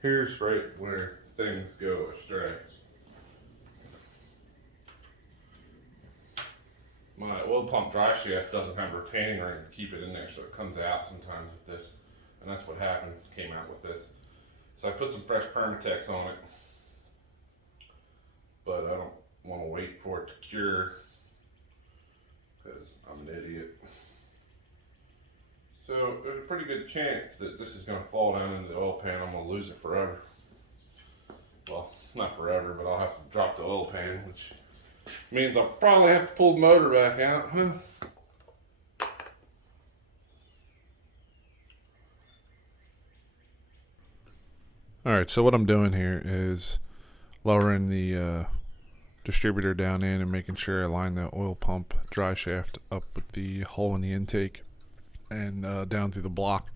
Here's right where things go astray. My oil pump dry shaft doesn't have a retaining ring to keep it in there, so it comes out sometimes with this. And that's what happened, came out with this. So I put some fresh Permatex on it, but I don't want to wait for it to cure because I'm an idiot. So there's a pretty good chance that this is going to fall down into the oil pan. I'm going to lose it forever. Well, not forever, but I'll have to drop the oil pan, which means I'll probably have to pull the motor back out. Alright, so what I'm doing here is lowering the distributor down in and making sure I line the oil pump dry shaft up with the hole in the intake and down through the block.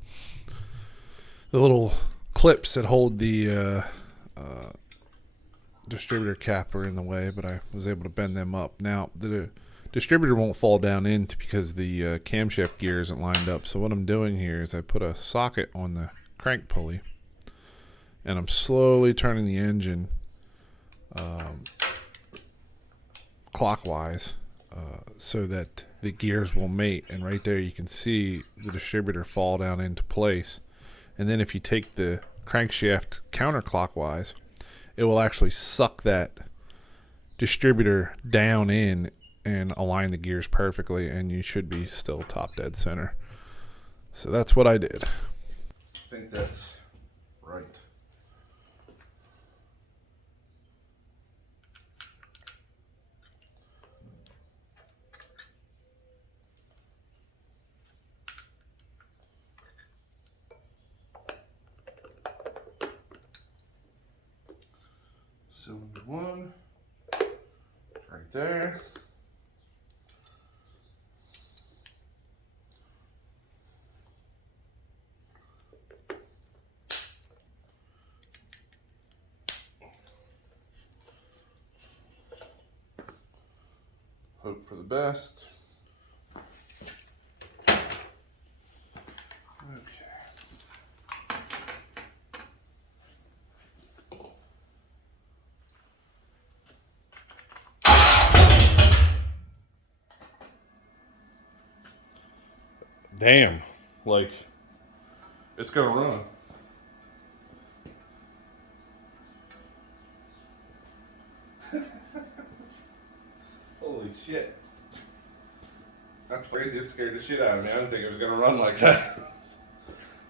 The little clips that hold the distributor cap are in the way, but I was able to bend them up. Now the distributor won't fall down into because the camshaft gear isn't lined up. So what I'm doing here is I put a socket on the crank pulley and I'm slowly turning the engine clockwise so that the gears will mate, and right there you can see the distributor fall down into place. And then if you take the crankshaft counterclockwise, it will actually suck that distributor down in and align the gears perfectly, and you should be still top dead center. So that's what I did. I think that's right. Cylinder 1, right there. Hope for the best. Damn, like, it's gonna run. Holy shit. That's crazy, it scared the shit out of me. I didn't think it was gonna run like that.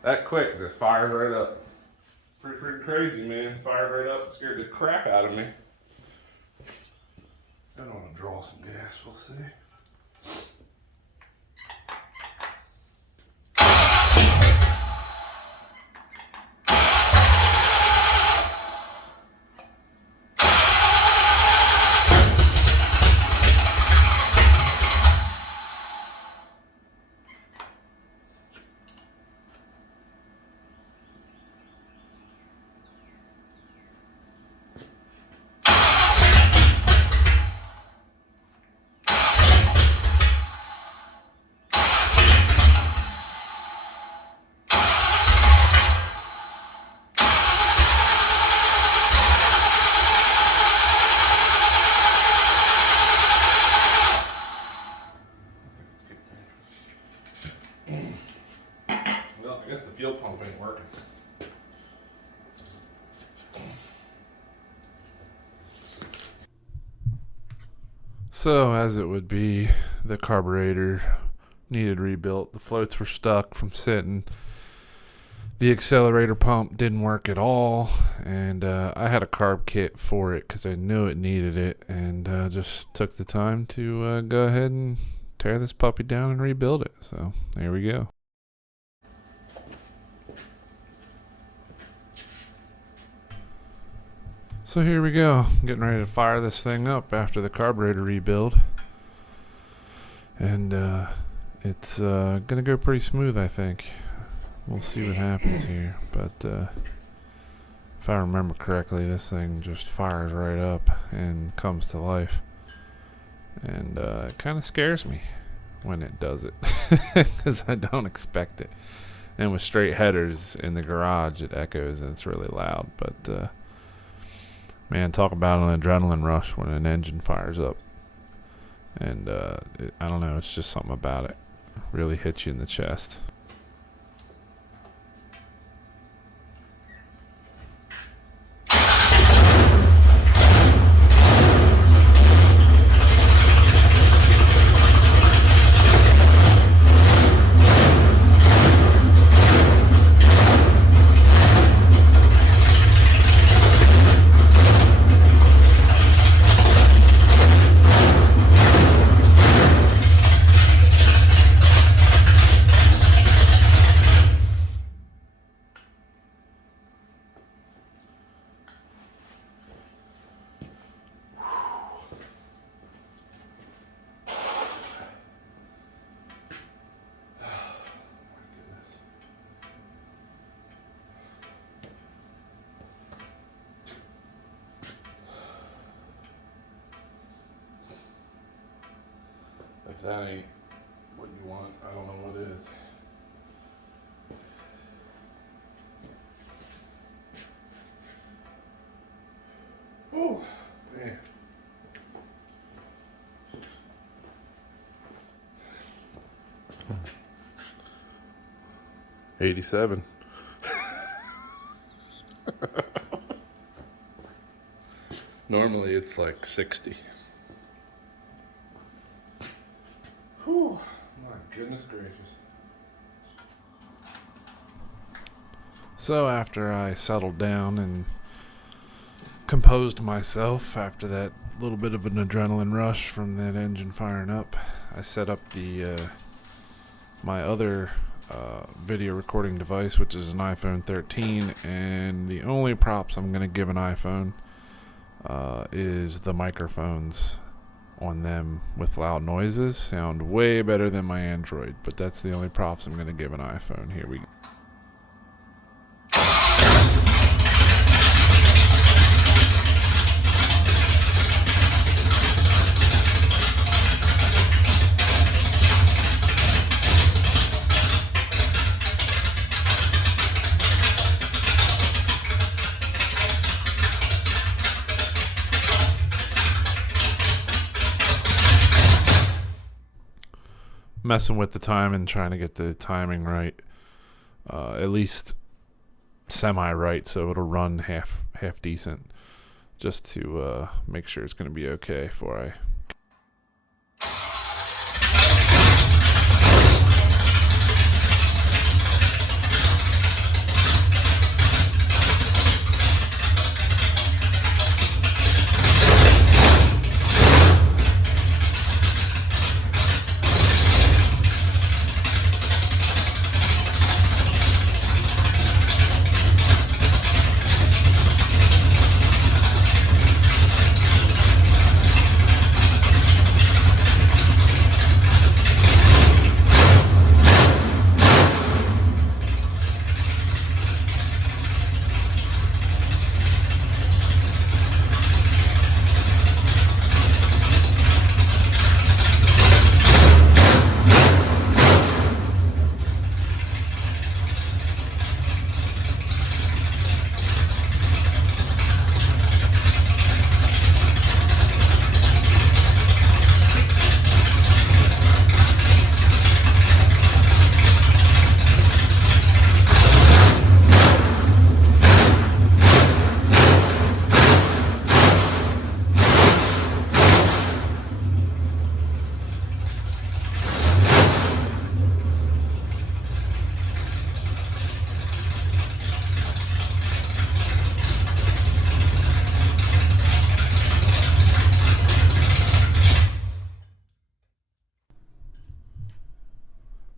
That quick, it fires right up. Pretty crazy, man. Fired right up, it scared the crap out of me. I don't want to draw some gas, we'll see. Well, I guess the fuel pump ain't working. So, as it would be, the carburetor needed rebuilt. The floats were stuck from sitting. The accelerator pump didn't work at all, and I had a carb kit for it because I knew it needed it, and just took the time to go ahead and tear this puppy down and rebuild it. So there we go. So here we go, getting ready to fire this thing up after the carburetor rebuild, and it's gonna go pretty smooth, I think. We'll see what happens here, but if I remember correctly, this thing just fires right up and comes to life, and it kind of scares me when it does it because I don't expect it. And with straight headers in the garage, it echoes and it's really loud. But man, talk about an adrenaline rush when an engine fires up. And I don't know, it's just something about it. Really hits you in the chest. If that ain't what you want, I don't know what is. Oh, man. $87. Normally it's like 60. Whew, my goodness gracious. So after I settled down and composed myself after that little bit of an adrenaline rush from that engine firing up, I set up the my other video recording device, which is an iPhone 13, and the only props I'm going to give an iPhone is the microphones on them with loud noises sound way better than my Android, but that's the only props I'm going to give an iPhone. Here we go. Messing with the time and trying to get the timing right, at least semi right, so it'll run half decent, just to make sure it's going to be okay before I.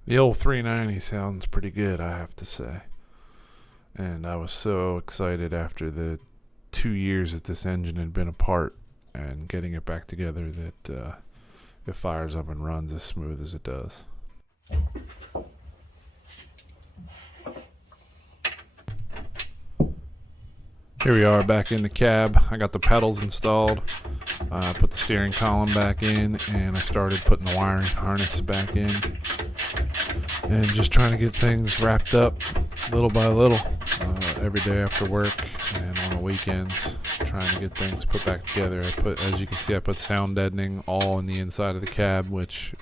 The old 390 sounds pretty good, I have to say. And I was so excited after the 2 years that this engine had been apart and getting it back together that it fires up and runs as smooth as it does. Here we are back in the cab. I got the pedals installed. I put the steering column back in, and I started putting the wiring harness back in. and just trying to get things wrapped up little by little every day after work and on the weekends, trying to get things put back together. As you can see, I put sound deadening all in the inside of the cab, which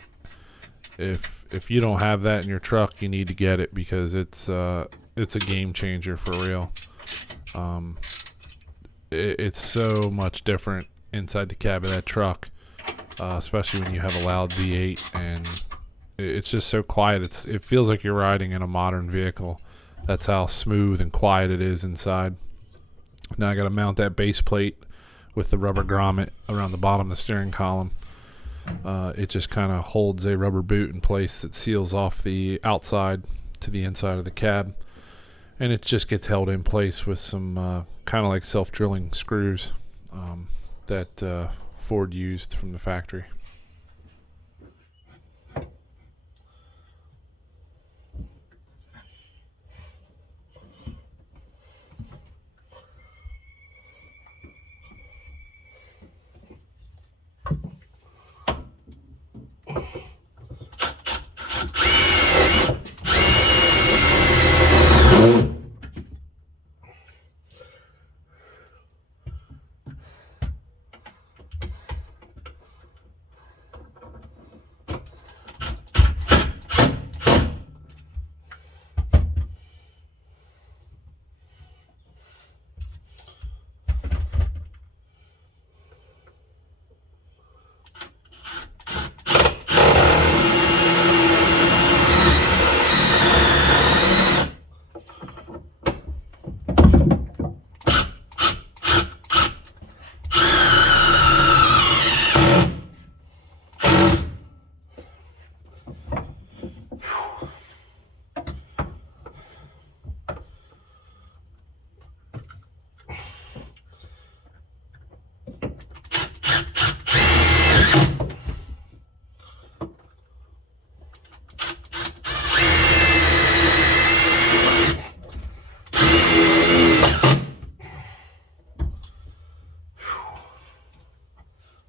if you don't have that in your truck, you need to get it, because it's a game changer for real. It's so much different inside the cab of that truck, especially when you have a loud V8, and it's just so quiet. It feels like you're riding in a modern vehicle. That's how smooth and quiet it is inside. Now I got to mount that base plate with the rubber grommet around the bottom of the steering column. It just kind of holds a rubber boot in place that seals off the outside to the inside of the cab, and it just gets held in place with some kind of like self-drilling screws that Ford used from the factory.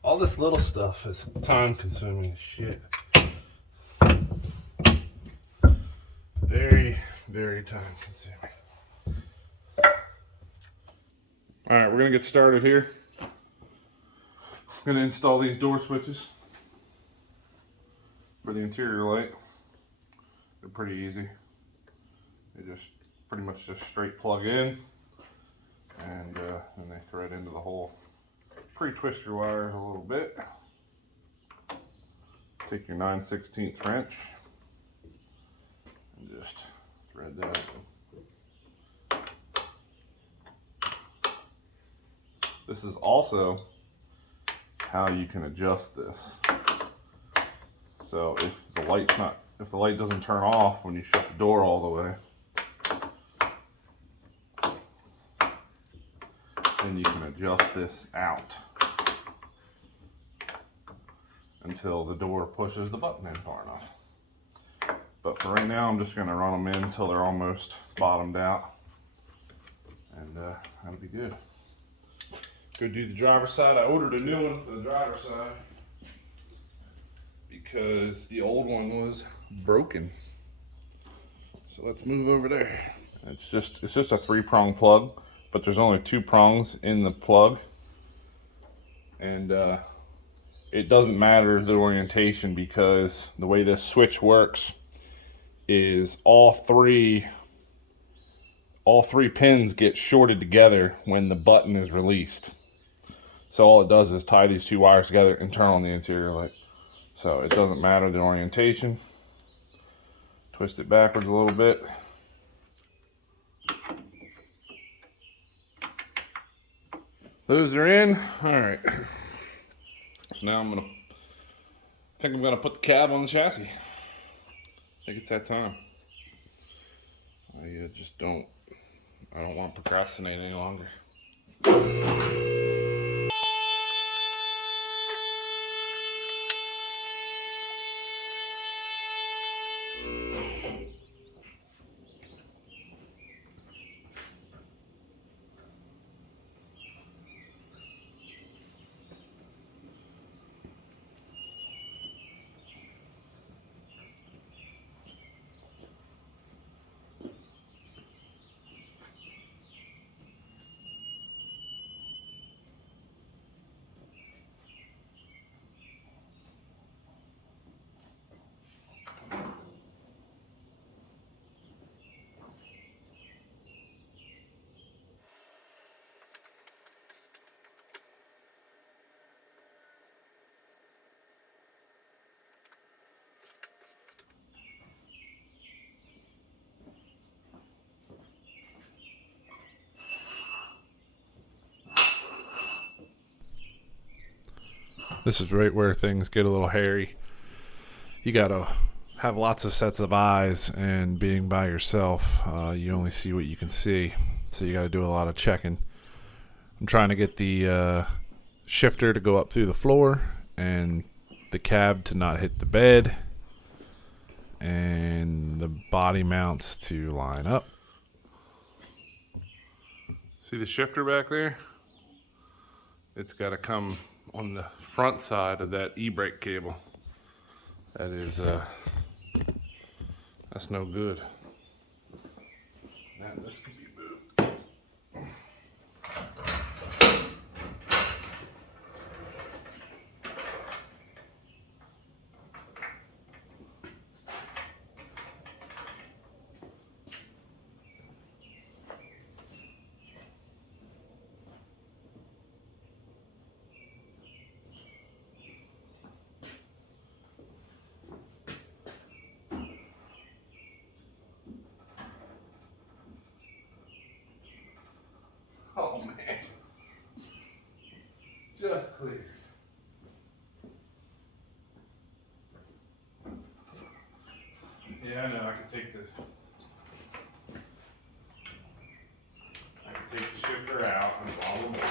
All this little stuff is time consuming as shit. Very, very time consuming. Alright, we're going to get started here. I'm going to install these door switches for the interior light. They're pretty easy. They just pretty much just straight plug in, and then they thread into the hole. Pre-twist your wires a little bit. Take your 9/16 wrench and just thread that in. This is also how you can adjust this. So if the light doesn't turn off when you shut the door all the way, then you can adjust this out until the door pushes the button in far enough. But for right now, I'm just going to run them in until they're almost bottomed out, and that'll be good. Go do the driver's side. I ordered a new one for the driver's side because the old one was broken. So let's move over there. It's just a 3-prong plug, but there's only 2 prongs in the plug, and it doesn't matter the orientation, because the way this switch works is all three pins get shorted together when the button is released. So all it does is tie these 2 wires together and turn on the interior light. So it doesn't matter the orientation. Twist it backwards a little bit. Those are in. All right. So now I think I'm gonna put the cab on the chassis. I think it's that time. I don't want to procrastinate any longer. This is right where things get a little hairy. You gotta have lots of sets of eyes, and being by yourself, you only see what you can see. So you gotta do a lot of checking. I'm trying to get the shifter to go up through the floor and the cab to not hit the bed and the body mounts to line up. See the shifter back there? It's got to come on the front side of that e-brake cable. That is that's no good. Now this can be moved. Oh man, just clear. Yeah, I know. I can take the shifter out and blah blah blah.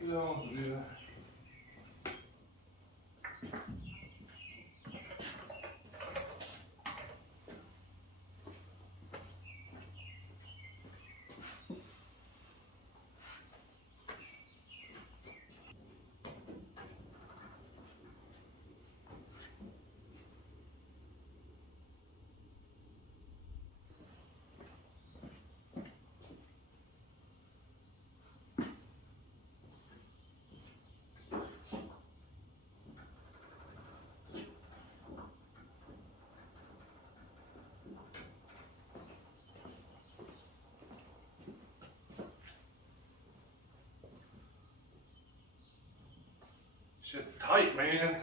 Who wants to do that? Shit's tight, man.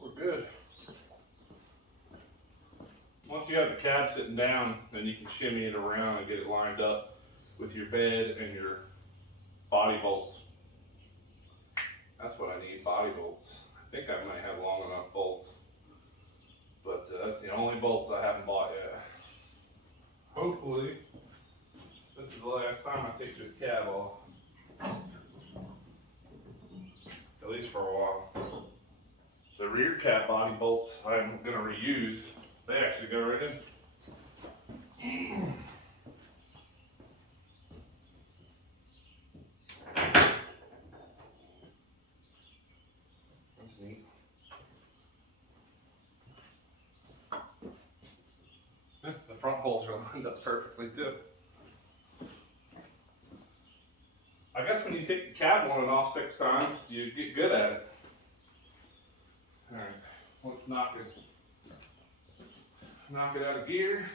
We're good. Once you have the cab sitting down, then you can shimmy it around and get it lined up with your bed and your body bolts. That's what I need, body bolts. I think I might have long enough bolts, but that's the only bolts I haven't bought yet. Hopefully, this is the last time I take this cab off. At least for a while. The rear cab body bolts I'm going to reuse. They actually go right in. That's neat. The front holes are lined up perfectly too. I guess when you take the cab on and off 6 times, you get good at it. Alright, let's knock it out of gear.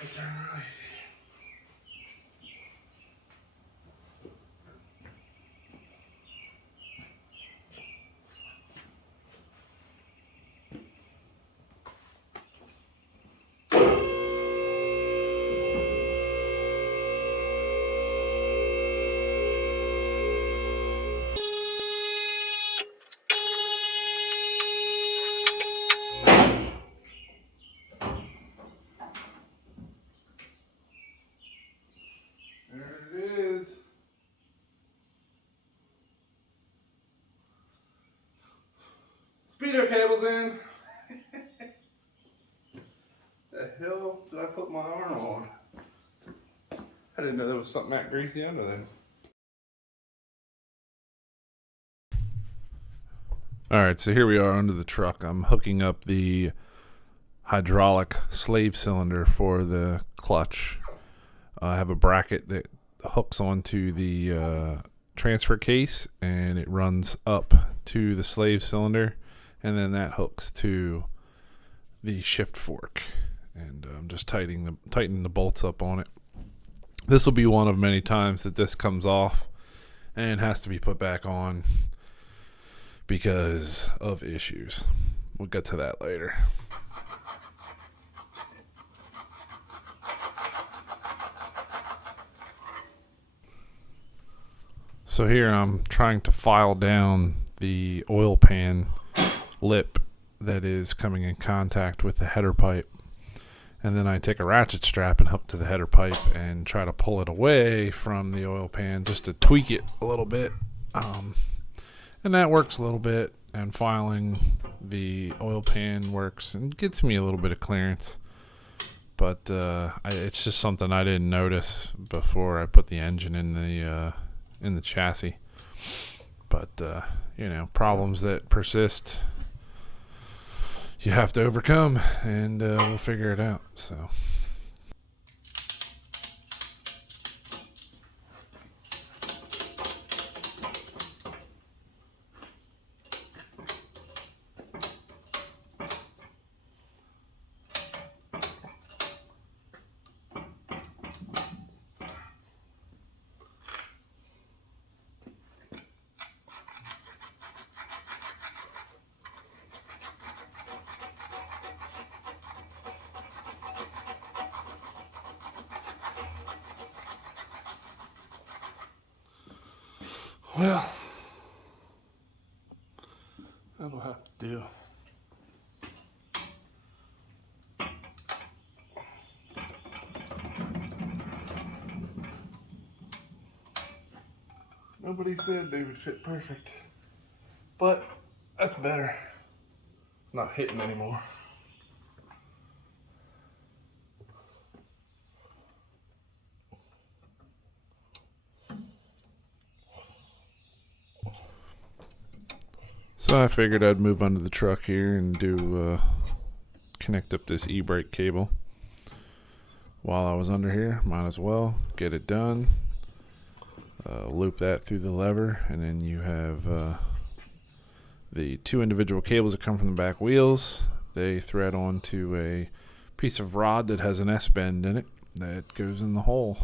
And turn really easy. Speedo cable's in. The hell did I put my arm on? I didn't know there was something that greasy under there. Alright, so here we are under the truck. I'm hooking up the hydraulic slave cylinder for the clutch. I have a bracket that hooks onto the transfer case, and it runs up to the slave cylinder, and then that hooks to the shift fork. and I'm just tightening the bolts up on it. This will be one of many times that this comes off and has to be put back on because of issues. We'll get to that later. So here I'm trying to file down the oil pan lip that is coming in contact with the header pipe. And then I take a ratchet strap and hook to the header pipe and try to pull it away from the oil pan just to tweak it a little bit. And that works a little bit. And filing the oil pan works and gets me a little bit of clearance. But it's just something I didn't notice before I put the engine in the chassis. But problems that persist, you have to overcome, and we'll figure it out. So well, that'll have to do. Nobody said they would fit perfect, but that's better. It's not hitting anymore. So I figured I'd move under the truck here and connect up this e-brake cable. While I was under here, might as well get it done. Loop that through the lever, and then you have the two individual cables that come from the back wheels. They thread onto a piece of rod that has an S-bend in it that goes in the hole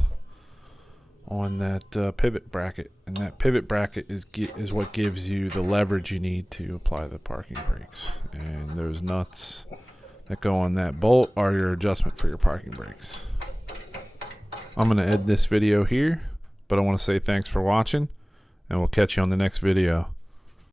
on that pivot bracket, and that pivot bracket is what gives you the leverage you need to apply the parking brakes. And those nuts that go on that bolt are your adjustment for your parking brakes. I'm going to end this video here, but I want to say thanks for watching, and we'll catch you on the next video.